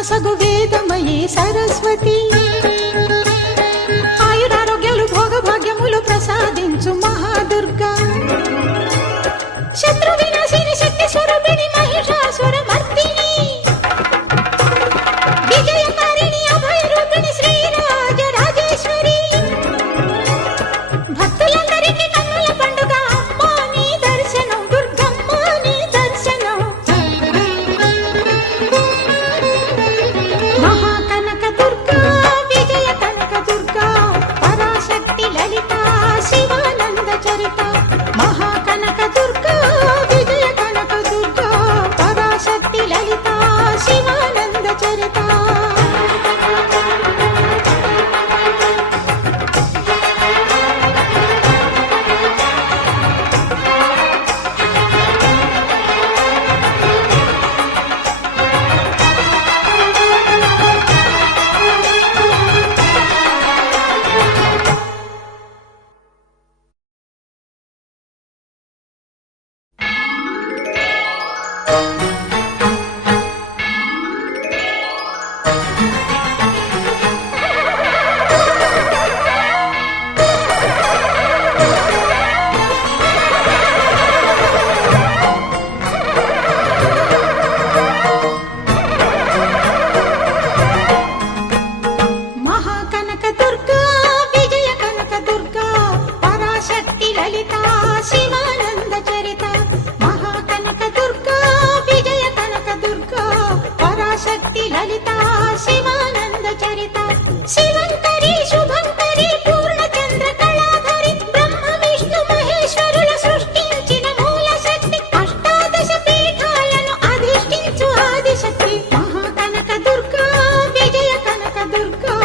వసగు వేదమయీ సరస్వతి ఆయురారోగ్యాలు భోగభాగ్యములు ప్రసాదించు మహాదుర్గా శత్రు వినాశిని శక్తి స్వరూపిణి మహిషాసుర మర్దిని విజయకారిణి అభయ రూపిణి శ్రీరాజ రాజేశ్వరి భక్తులందరికీ కన్నుల పండుగ అమ్మా నీ దర్శనం దుర్గమ్మ నీ దర్శనం మహాకనక దుర్గా విజయ కనక దుర్గా పరాశక్తి లలిత శివానంద చరిత మహాకనక దుర్గా విజయ కనక దుర్గా పరాశక్తి లలిత శివానంద చరిత మహాకనక దుర్గా విజయ కనక దుర్గా పరాశక్తి లలిత శివానంద చరిత మహాకనక దుర్గా విజయ కనక దుర్గా పరాశక్తి లలిత శివానంద చరిత శివంకరి శుభంకరి పూర్ణచంద్ర కళాధరి బ్రహ్మ విష్ణు మహేశ్వరుల సృష్టించిన మూల శక్తి అష్టాదశ పీఠాలను అధిష్ఠించు ఆదిశక్తి మహాకనక దుర్గా విజయ కనక దుర్గా